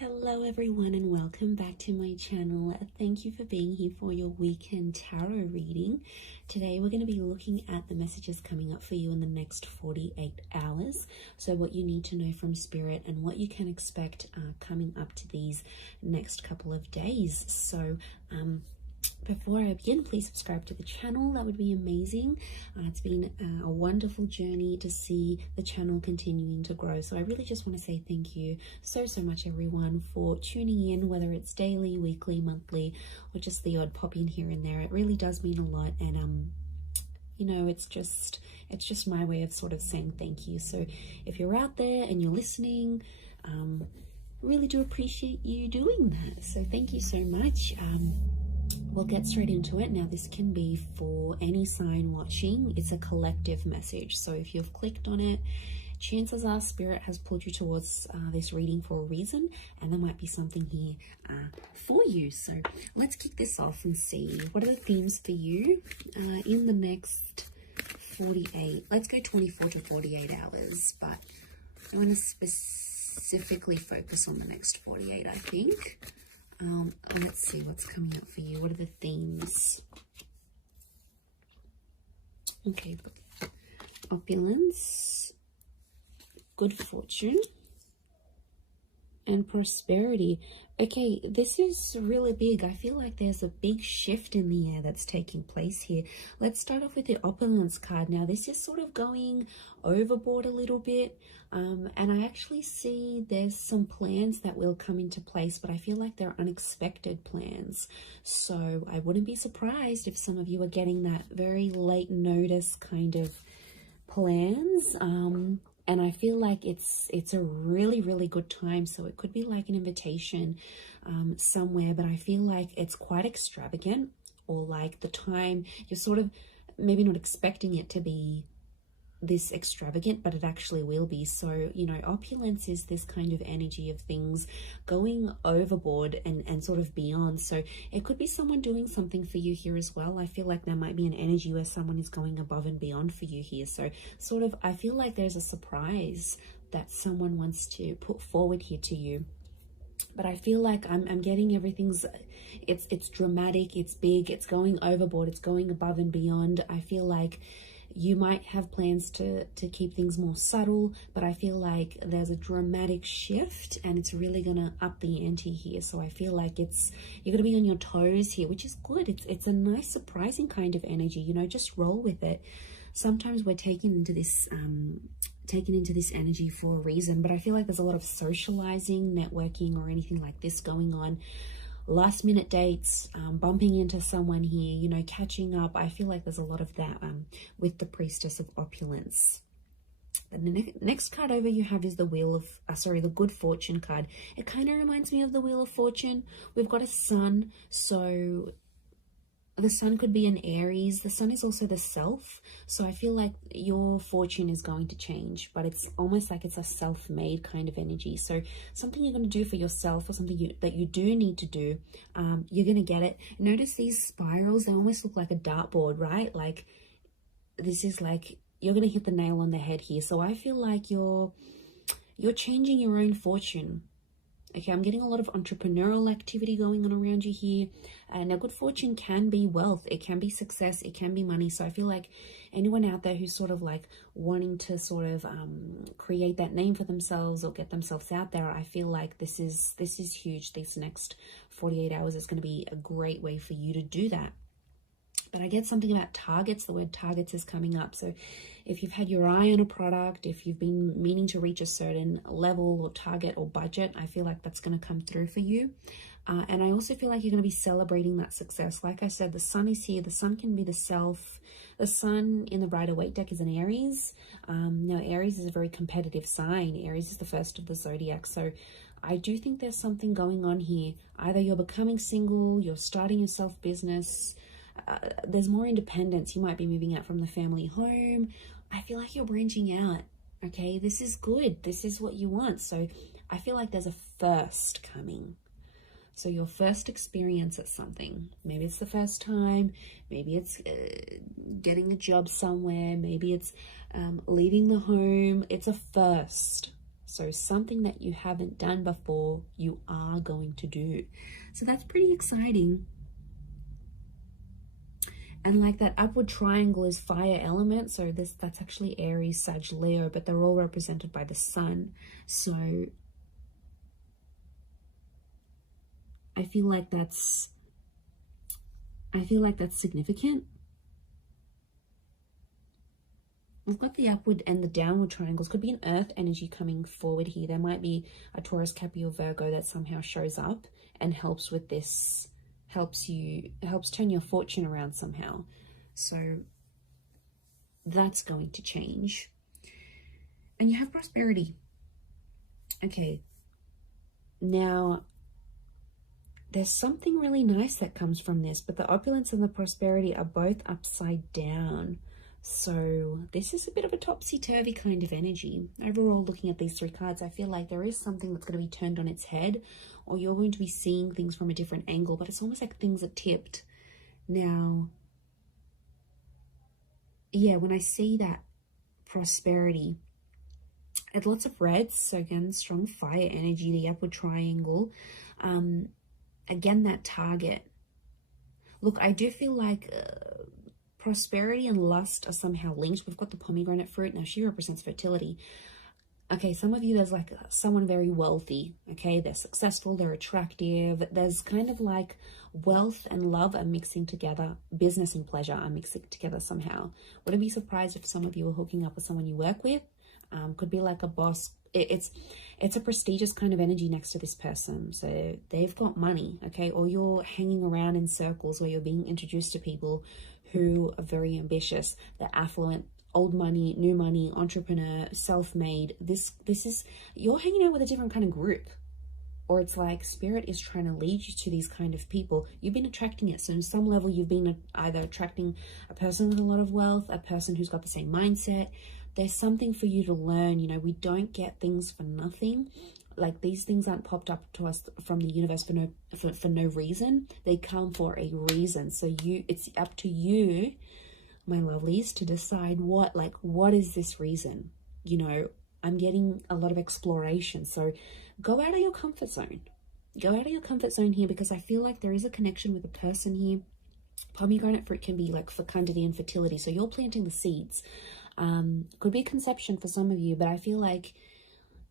Hello everyone and welcome back to my channel. Thank you for being here for your weekend tarot reading. Today we're going to be looking at the messages coming up for you in the next 48 hours. So what you need to know from Spirit and what you can expect coming up to these next couple of days. So before I begin, please subscribe to the channel. That would be amazing. It's been a wonderful journey to see the channel continuing to grow. So I really just want to say thank you so much, everyone, for tuning in, whether it's daily, weekly, monthly, or just the odd pop in here and there. It really does mean a lot. And you know, it's just my way of sort of saying thank you. So if you're out there and you're listening, really do appreciate you doing that. So thank you so much. We'll get straight into it. Now, this can be for any sign watching. It's a collective message. So if you've clicked on it, chances are Spirit has pulled you towards this reading for a reason, and there might be something here for you. So let's kick this off and see what are the themes for you in the next 48. Let's go 24 to 48 hours, but I want to specifically focus on the next 48, I think. Let's see what's coming up for you. What are the themes? Okay, opulence, good fortune, and prosperity. Okay, this is really big. I feel like there's a big shift in the air that's taking place here. Let's start off with the opulence card. Now, this is sort of going overboard a little bit. And I actually see there's some plans that will come into place, but I feel like they're unexpected plans. So I wouldn't be surprised if some of you are getting that very late notice kind of plans. And I feel like it's a really good time. So it could be like an invitation somewhere, but I feel like it's quite extravagant, or like the time you're sort of maybe not expecting it to be this extravagant, but it actually will be. So, you know, opulence is this kind of energy of things going overboard and sort of beyond. So it could be someone doing something for you here as well. I feel like there might be an energy where someone is going above and beyond for you here. So sort of, I feel like there's a surprise that someone wants to put forward here to you. But I feel like I'm getting everything's, it's dramatic, it's big, it's going overboard, it's going above and beyond. I feel like you might have plans to keep things more subtle, but I feel like there's a dramatic shift and it's really gonna up the ante here. So I feel like you're gonna be on your toes here, which is good. It's a nice surprising kind of energy, you know, just roll with it. Sometimes we're taken into this energy for a reason, but I feel like there's a lot of socializing, networking, or anything like this going on. Last minute dates, bumping into someone here, you know, catching up. I feel like there's a lot of that with the Priestess of Opulence. And the next card over you have is the Wheel of, the Good Fortune card. It kind of reminds me of the Wheel of Fortune. We've got a sun, so the sun could be an Aries. The sun is also the self. So I feel like your fortune is going to change, but it's almost like it's a self-made kind of energy. So something you're going to do for yourself, or something that you do need to do, you're going to get it. Notice these spirals, they almost look like a dartboard, right? Like this is like, you're going to hit the nail on the head here. So I feel like you're changing your own fortune. Okay, I'm getting a lot of entrepreneurial activity going on around you here. Now, good fortune can be wealth. It can be success. It can be money. So I feel like anyone out there who's sort of like wanting to sort of create that name for themselves or get themselves out there, I feel like this is huge. These next 48 hours is going to be a great way for you to do that. But I get something about targets. The word targets is coming up. So if you've had your eye on a product, if you've been meaning to reach a certain level or target or budget, I feel like that's going to come through for you. And I also feel like you're going to be celebrating that success. Like I said, the sun is here. The sun can be the self. The sun in the Rider-Waite deck is an Aries. Now, Aries is a very competitive sign. Aries is the first of the zodiac. So I do think there's something going on here. Either you're becoming single, you're starting your self-business, there's more independence. You might be moving out from the family home. I feel like you're branching out. Okay, this is good. This is what you want. So I feel like there's a first coming. So your first experience at something, maybe it's the first time, maybe it's getting a job somewhere, maybe it's leaving the home. It's a first. So something that you haven't done before, you are going to do. So that's pretty exciting. And like that upward triangle is fire element. So that's actually Aries, Sag, Leo, but they're all represented by the sun. So I feel like that's significant. We've got the upward and the downward triangles. Could be an earth energy coming forward here. There might be a Taurus, Capricorn, Virgo that somehow shows up and helps with this, helps turn your fortune around somehow. So that's going to change. And you have prosperity. Okay. Now, there's something really nice that comes from this, but the opulence and the prosperity are both upside down. So this is a bit of a topsy-turvy kind of energy. Overall, looking at these three cards, I feel like there is something that's going to be turned on its head, or you're going to be seeing things from a different angle, but it's almost like things are tipped. Now, yeah, when I see that prosperity, it's lots of reds. So again, strong fire energy, the upward triangle. Again, that target. Look, I do feel like prosperity and lust are somehow linked. We've got the pomegranate fruit. Now, she represents fertility. Okay, some of you, there's like someone very wealthy. Okay, they're successful, they're attractive. There's kind of like wealth and love are mixing together. Business and pleasure are mixing together somehow. Wouldn't be surprised if some of you are hooking up with someone you work with. Could be like a boss. It's a prestigious kind of energy next to this person. So they've got money, okay? Or you're hanging around in circles where you're being introduced to people who are very ambitious. They're affluent, old money, new money, entrepreneur, self-made. This is, you're hanging out with a different kind of group. Or it's like spirit is trying to lead you to these kind of people. You've been attracting it. So on some level, you've been either attracting a person with a lot of wealth, a person who's got the same mindset. There's something for you to learn. You know, we don't get things for nothing. Like, these things aren't popped up to us from the universe for no reason. They come for a reason. So it's up to you, my lovelies, to decide what is this reason? You know, I'm getting a lot of exploration. So go out of your comfort zone. Go out of your comfort zone here, because I feel like there is a connection with a person here. Pomegranate fruit can be like fecundity and fertility. So you're planting the seeds. Could be conception for some of you, but I feel like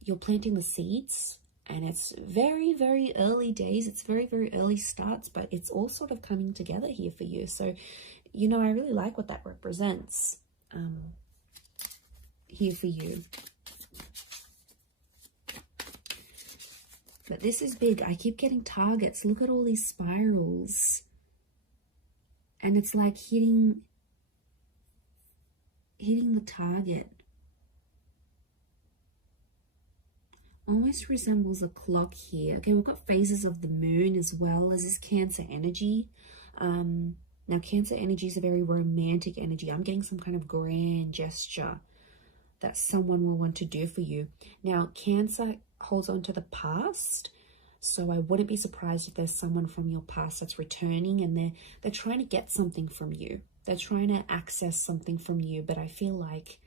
you're planting the seeds, and it's very, very early days. It's very, very early starts, but it's all sort of coming together here for you. So, you know, I really like what that represents here for you. But this is big. I keep getting targets. Look at all these spirals. And it's like hitting the target. Almost resembles a clock here. Okay, we've got phases of the moon as well as this Cancer energy. Now, Cancer energy is a very romantic energy. I'm getting some kind of grand gesture that someone will want to do for you. Now, Cancer holds on to the past. So I wouldn't be surprised if there's someone from your past that's returning, and they're trying to get something from you. They're trying to access something from you, but I feel like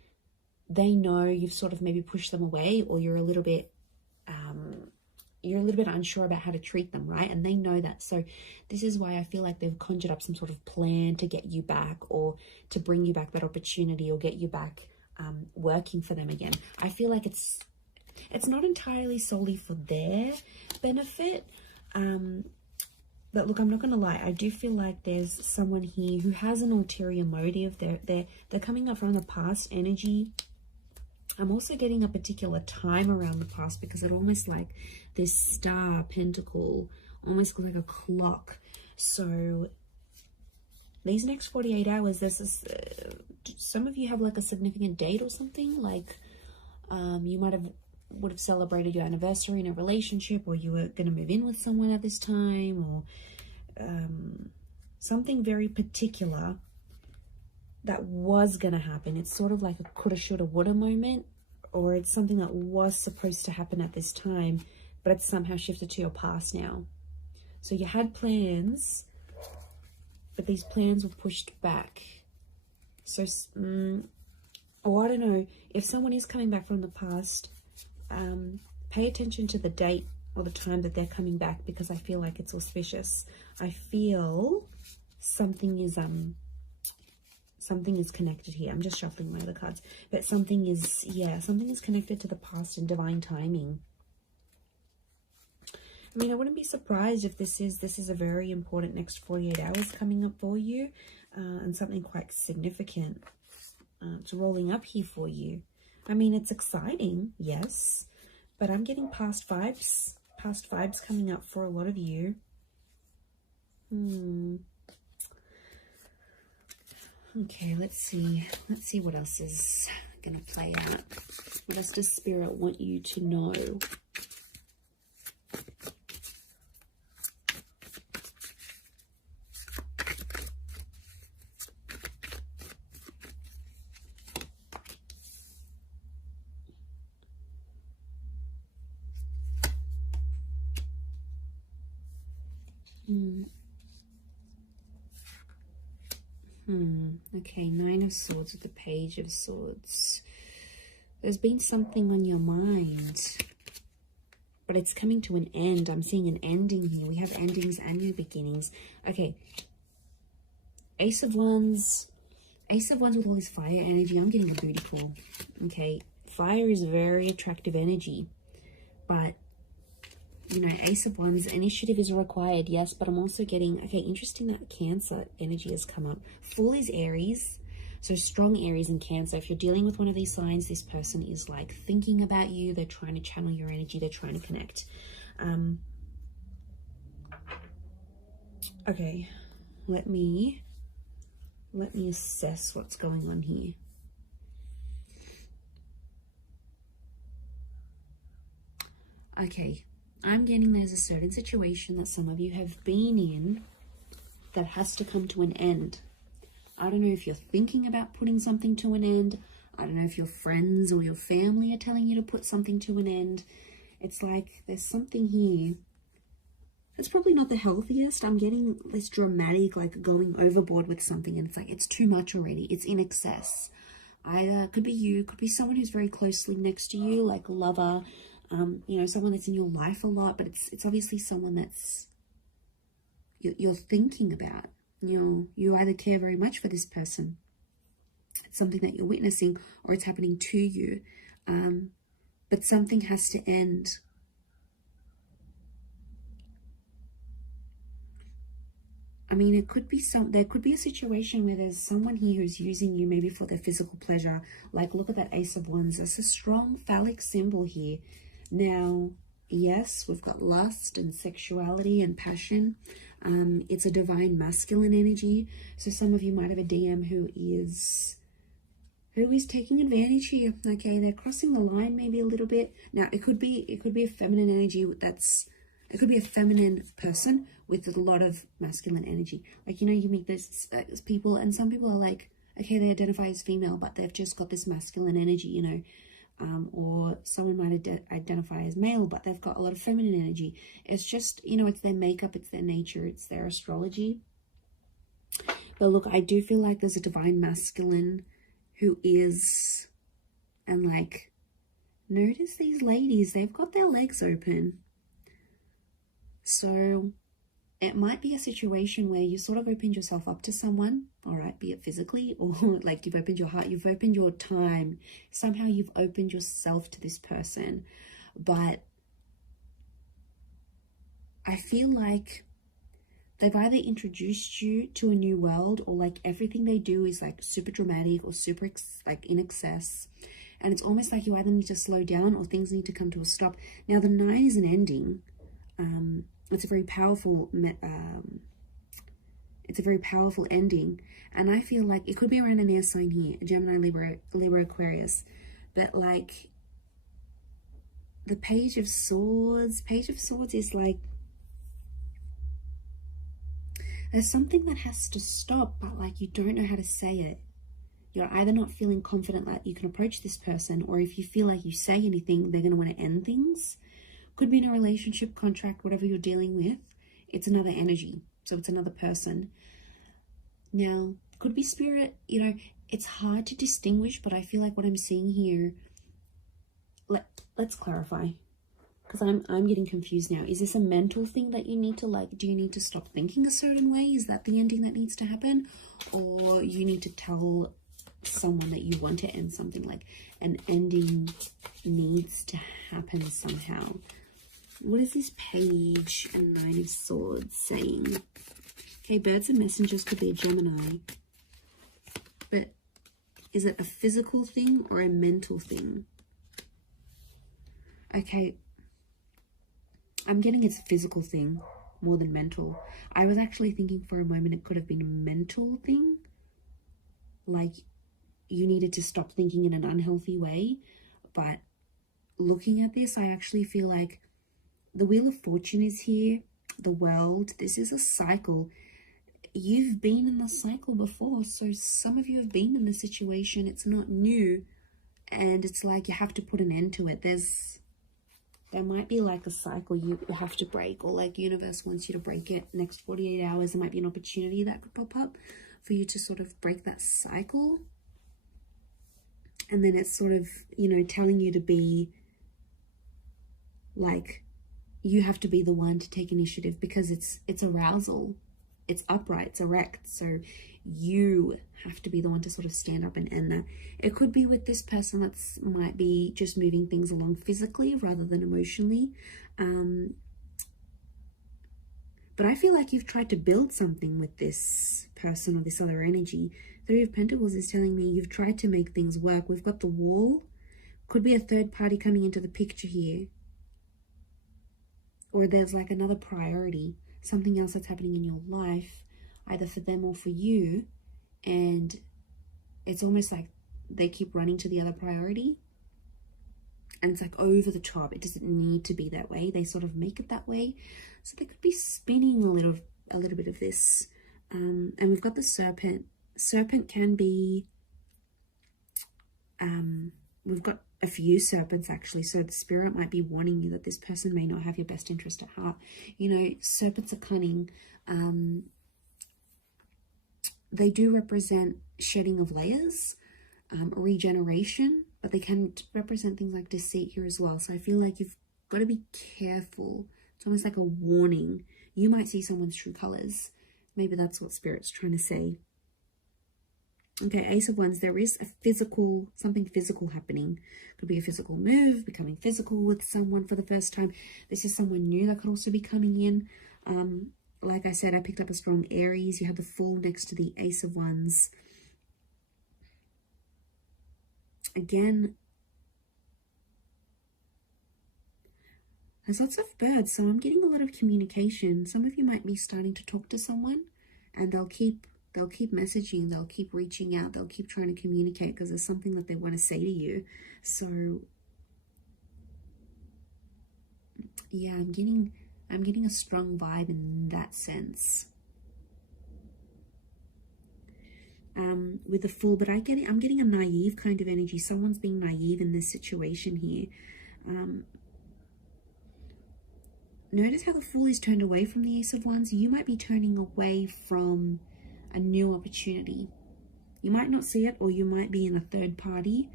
they know you've sort of maybe pushed them away, or you're a little bit unsure about how to treat them, right? And they know that. So this is why I feel like they've conjured up some sort of plan to get you back, or to bring you back that opportunity, or get you back working for them again. I feel like it's not entirely solely for their benefit. But look, I'm not going to lie. I do feel like there's someone here who has an ulterior motive. They're coming up from the past energy. I'm also getting a particular time around the past, because it almost like this star pentacle, almost like a clock. So these next 48 hours, there's this, some of you have like a significant date or something. Like you would have celebrated your anniversary in a relationship, or you were going to move in with someone at this time, or something very particular that was going to happen. It's sort of like a coulda, shoulda, woulda moment, or it's something that was supposed to happen at this time, but it's somehow shifted to your past now. So you had plans, but these plans were pushed back. So, or I don't know, if someone is coming back from the past, pay attention to the date or the time that they're coming back, because I feel like it's auspicious. I feel something is connected here. I'm just shuffling my other cards, but something is, yeah, something is connected to the past and divine timing. I mean, I wouldn't be surprised if this is a very important next 48 hours coming up for you, and something quite significant it's rolling up here for you. I mean, it's exciting, yes, but I'm getting past vibes coming up for a lot of you. Okay, let's see what else is going to play out. What else does Spirit want you to know? Okay, Nine of Swords with the Page of Swords. There's been something on your mind, but it's coming to an end. I'm seeing an ending here. We have endings and new beginnings. Okay, Ace of Wands with all this fire energy. I'm getting a booty call. Okay, fire is very attractive energy, but you know, Ace of Wands, initiative is required, yes, but I'm also getting, okay, interesting that Cancer energy has come up. Fool is Aries, so strong Aries and Cancer. If you're dealing with one of these signs, this person is like thinking about you. They're trying to channel your energy. They're trying to connect. Okay, let me assess what's going on here. Okay. I'm getting there's a certain situation that some of you have been in that has to come to an end. I don't know if you're thinking about putting something to an end. I don't know if your friends or your family are telling you to put something to an end. It's like there's something here. It's probably not the healthiest. I'm getting this dramatic, like going overboard with something, and it's like it's too much already. It's in excess. Either could be you, could be someone who's very closely next to you, like a lover, you know, someone that's in your life a lot, but it's obviously someone that's you're thinking about. You either care very much for this person, it's something that you're witnessing, or it's happening to you, but something has to end. I mean, it could be there could be a situation where there's someone here who's using you maybe for their physical pleasure. Like, look at that Ace of Wands. That's a strong phallic symbol here. Now, yes, we've got lust and sexuality and passion. It's a divine masculine energy. So some of you might have a DM who is taking advantage here. Okay, they're crossing the line maybe a little bit. Now, it could be a feminine energy it could be a feminine person with a lot of masculine energy. Like, you know, you meet those people, and some people are like, okay, they identify as female, but they've just got this masculine energy, you know. Or someone might identify as male, but they've got a lot of feminine energy. It's just, you know, it's their makeup, it's their nature, it's their astrology. But look, I do feel like there's a divine masculine who is, and like, notice these ladies, they've got their legs open. So it might be a situation where you sort of opened yourself up to someone, all right, be it physically or like you've opened your heart, you've opened your time. Somehow you've opened yourself to this person. But I feel like they've either introduced you to a new world, or like everything they do is like super dramatic or super like in excess. And it's almost like you either need to slow down or things need to come to a stop. Now, the 9 is an ending. It's a very powerful ending, and I feel like it could be around an air sign here, Gemini, Libra, Aquarius, but like the Page of Swords is like there's something that has to stop, but like you don't know how to say it. You're either not feeling confident that you can approach this person, or if you feel like you say anything, they're going to want to end things. Could be in a relationship, contract, whatever you're dealing with. It's another energy. So it's another person. Now, could be spirit. You know, it's hard to distinguish, but I feel like what I'm seeing here, let's clarify, because I'm getting confused now. Is this a mental thing that you need to, like, do you need to stop thinking a certain way? Is that the ending that needs to happen? Or you need to tell someone that you want to end something, like an ending needs to happen somehow? What is this Page and Nine of Swords saying? Okay, birds and messengers could be a Gemini. But is it a physical thing or a mental thing? Okay, I'm getting it's a physical thing more than mental. I was actually thinking for a moment it could have been a mental thing. Like you needed to stop thinking in an unhealthy way. But looking at this, I actually feel like the Wheel of Fortune is here. The World. This is a cycle. You've been in the cycle before. So some of you have been in the situation. It's not new. And it's like you have to put an end to it. There might be like a cycle you have to break, or like universe wants you to break it. Next 48 hours, there might be an opportunity that could pop up for you to sort of break that cycle. And then it's sort of, you know, telling you to be like, you have to be the one to take initiative, because it's arousal. It's upright, it's erect. So you have to be the one to sort of stand up and end that. It could be with this person that's might be just moving things along physically rather than emotionally. But I feel like you've tried to build something with this person or this other energy. Three of Pentacles is telling me you've tried to make things work. We've got the Wall. Could be a third party coming into the picture here. Or there's like another priority, something else that's happening in your life, either for them or for you. And it's almost like they keep running to the other priority. And it's like over the top. It doesn't need to be that way. They sort of make it that way. So they could be spinning a little bit of this. And we've got the Serpent. Serpent can be, we've got a few serpents actually. So the spirit might be warning you that this person may not have your best interest at heart. You know, serpents are cunning. They do represent shedding of layers, regeneration, but they can represent things like deceit here as well. So I feel like you've got to be careful. It's almost like a warning. You might see someone's true colors. Maybe that's what Spirit's trying to say. Okay, Ace of Wands. There is a physical, something physical happening. Could be a physical move, becoming physical with someone for the first time. This is someone new that could also be coming in. Like I said, I picked up a strong Aries. You have the Fool next to the Ace of Wands. Again, there's lots of birds, so I'm getting a lot of communication. Some of you might be starting to talk to someone, and they'll keep messaging, they'll keep reaching out, they'll keep trying to communicate because there's something that they want to say to you. So yeah, I'm getting a strong vibe in that sense. With the Fool, but I'm getting a naive kind of energy. Someone's being naive in this situation here. Notice how the Fool is turned away from the Ace of Wands. You might be turning away from a new opportunity. You might not see it, or you might be in a third party,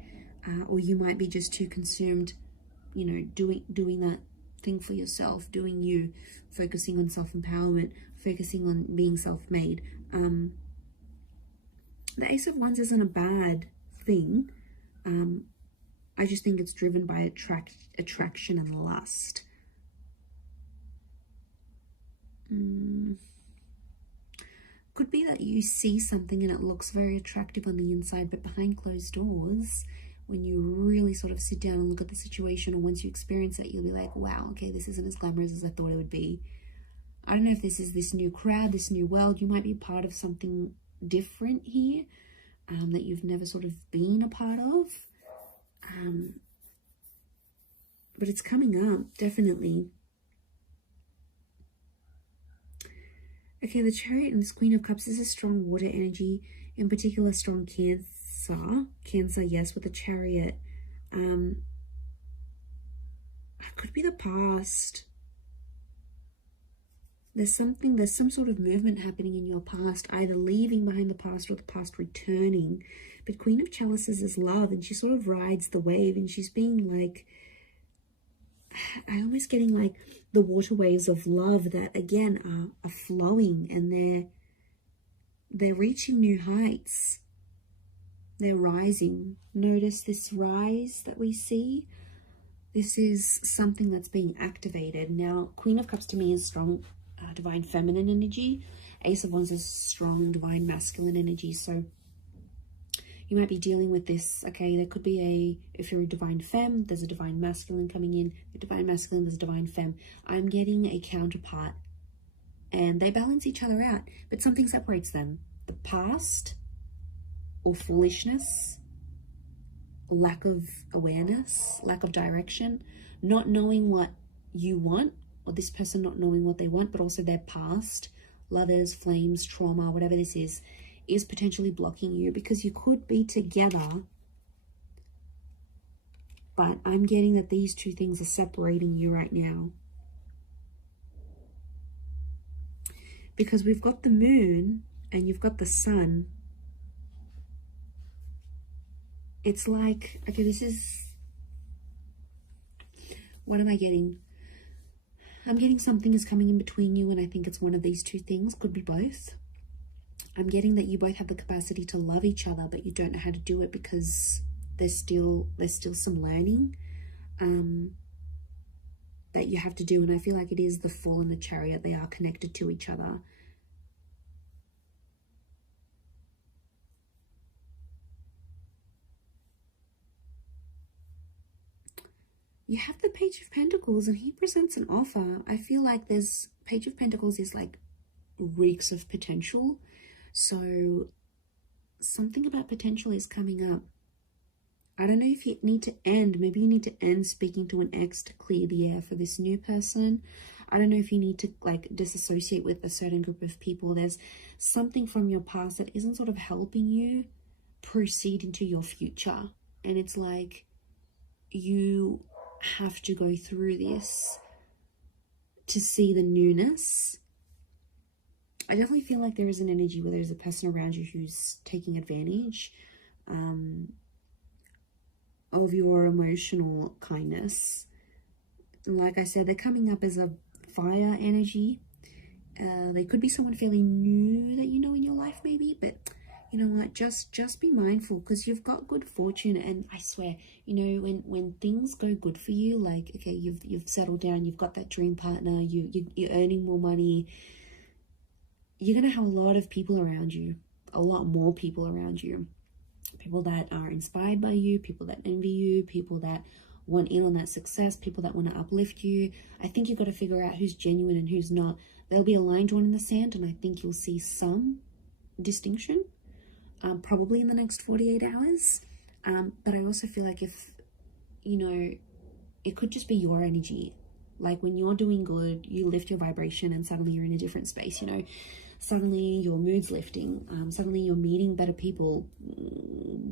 or you might be just too consumed, you know, doing that thing for yourself, doing you, focusing on self-empowerment, focusing on being self-made. The Ace of Wands isn't a bad thing. I just think it's driven by attraction and lust. Could be that you see something and it looks very attractive on the inside, but behind closed doors, when you really sort of sit down and look at the situation, or once you experience it, you'll be like, wow, okay, this isn't as glamorous as I thought it would be. I don't know if this is this new crowd, this new world. You might be part of something different here, that you've never sort of been a part of. But it's coming up, definitely. Okay, the Chariot and this Queen of Cups is a strong water energy, in particular strong Cancer. Cancer, yes, with the Chariot. It could be the past. There's some sort of movement happening in your past, either leaving behind the past or the past returning. But Queen of Chalices is love, and she sort of rides the wave, and she's being like, I'm almost getting like the water waves of love that again are flowing, and they're reaching new heights. They're rising. Notice this rise that we see. This is something that's being activated. Now, Queen of Cups to me is strong divine feminine energy. Ace of Wands is strong divine masculine energy. So you might be dealing with this. Okay, there could be if you're a divine femme, there's a divine masculine coming in. The divine masculine, there's a divine femme. I'm getting a counterpart, and they balance each other out, but something separates them. The past or foolishness, lack of awareness, lack of direction, not knowing what you want, or this person not knowing what they want, but also their past, lovers, flames, trauma, whatever this is potentially blocking you, because you could be together, but I'm getting that these two things are separating you right now. Because we've got the moon and you've got the sun. It's like, okay, this is, what am I getting? I'm getting something is coming in between you, and I think it's one of these two things, could be both. I'm getting that you both have the capacity to love each other, but you don't know how to do it because there's still some learning that you have to do. And I feel like it is the Fool and the Chariot. They are connected to each other. You have the Page of Pentacles, and he presents an offer. I feel like there's Page of Pentacles is like reeks of potential. So something about potential is coming up. I don't know if you need to end. Maybe you need to end speaking to an ex to clear the air for this new person. I don't know if you need to like disassociate with a certain group of people. There's something from your past that isn't sort of helping you proceed into your future. And it's like you have to go through this to see the newness. I definitely feel like there is an energy where there's a person around you who's taking advantage of your emotional kindness. And like I said, they're coming up as a fire energy. They could be someone fairly new that you know in your life maybe, but you know what, just be mindful, because you've got good fortune. And I swear, you know, when things go good for you, like okay, you've settled down, you've got that dream partner, you're earning more money, you're going to have a lot of people around you, a lot more people around you. People that are inspired by you, people that envy you, people that want in on that success, people that want to uplift you. I think you've got to figure out who's genuine and who's not. There'll be a line drawn in the sand, and I think you'll see some distinction, probably in the next 48 hours. But I also feel like if, you know, it could just be your energy. Like when you're doing good, you lift your vibration and suddenly you're in a different space, you know. Suddenly your mood's lifting. Suddenly you're meeting better people.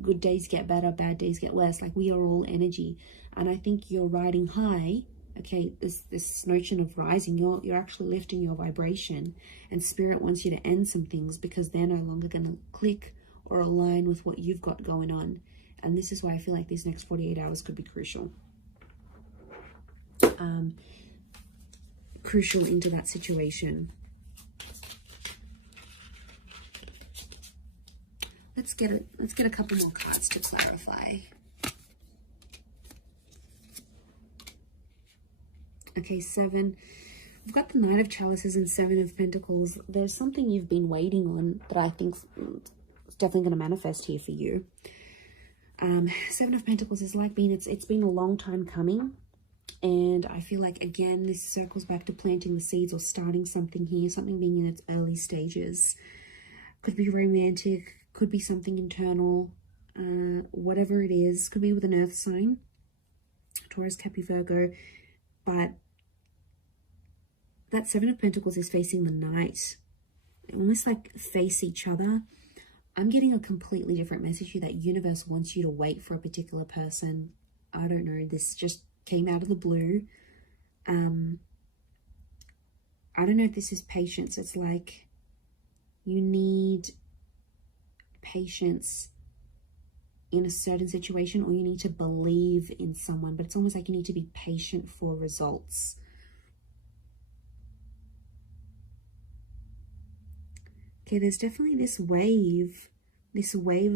Good days get better, bad days get worse. Like we are all energy. And I think you're riding high. Okay, this notion of rising, you're actually lifting your vibration. And Spirit wants you to end some things because they're no longer going to click or align with what you've got going on. And this is why I feel like these next 48 hours could be crucial. Crucial into that situation. Let's get a couple more cards to clarify. Okay, 7. We've got the Knight of Chalices and 7 of Pentacles. There's something you've been waiting on that I think is definitely going to manifest here for you. 7 of Pentacles is like it's been a long time coming. And I feel like, again, this circles back to planting the seeds or starting something here, something being in its early stages. Could be romantic, could be something internal, whatever it is. Could be with an earth sign, Taurus, Capricorn, Virgo. But that 7 of Pentacles is facing the Knight. Almost like face each other. I'm getting a completely different message here, that universe wants you to wait for a particular person. I don't know, this just came out of the blue. I don't know if this is patience. It's like you need patience in a certain situation, or you need to believe in someone, but it's almost like you need to be patient for results. Okay, there's definitely this wave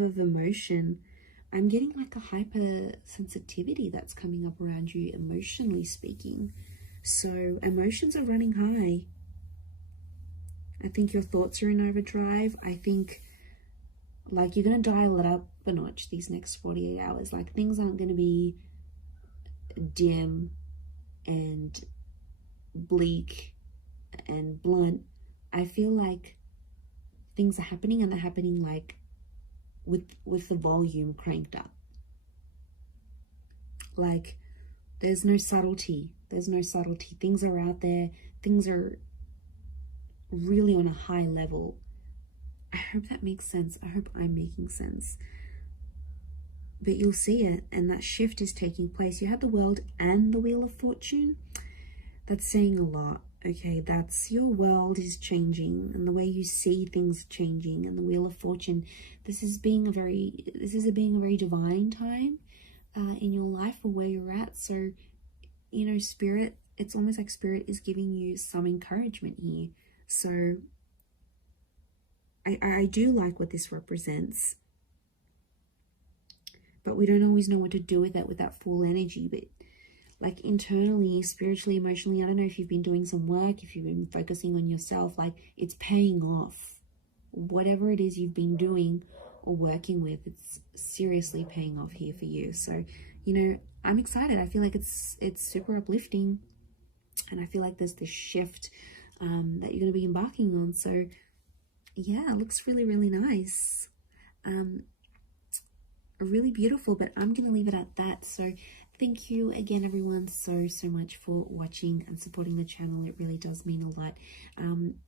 of emotion. I'm getting like a hypersensitivity that's coming up around you, emotionally speaking. So emotions are running high. I think your thoughts are in overdrive. I think like you're going to dial it up a notch these next 48 hours. Like things aren't going to be dim and bleak and blunt. I feel like things are happening, and they're happening like with the volume cranked up. Like there's no subtlety. Things are out there. Things are really on a high level. I hope that makes sense. I hope I'm making sense. But you'll see it, and that shift is taking place. You have the World and the Wheel of Fortune. That's saying a lot. Okay, that's your world is changing, and the way you see things changing. And the Wheel of Fortune, this is being a very divine time in your life, or where you're at. So, you know, Spirit, it's almost like Spirit is giving you some encouragement here. So I do like what this represents, but we don't always know what to do with that full energy. But like internally, spiritually, emotionally, I don't know if you've been doing some work, if you've been focusing on yourself, like it's paying off. Whatever it is you've been doing or working with, it's seriously paying off here for you. So, you know, I'm excited. I feel like it's super uplifting, and I feel like there's this shift that you're going to be embarking on. So yeah, it looks really, really nice. Really beautiful, but I'm going to leave it at that. So thank you again, everyone, so much for watching and supporting the channel. It really does mean a lot.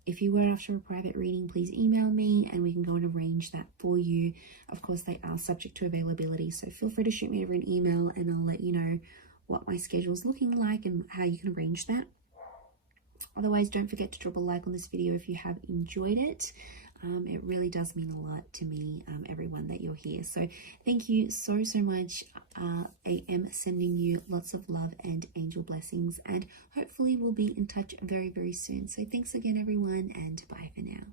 If you were after a private reading, please email me and we can go and arrange that for you. Of course, they are subject to availability, so feel free to shoot me over an email and I'll let you know what my schedule is looking like and how you can arrange that. Otherwise, don't forget to drop a like on this video if you have enjoyed it. It really does mean a lot to me, everyone, that you're here. So thank you so much. I am sending you lots of love and angel blessings, and hopefully we'll be in touch very, very soon. So thanks again, everyone, and bye for now.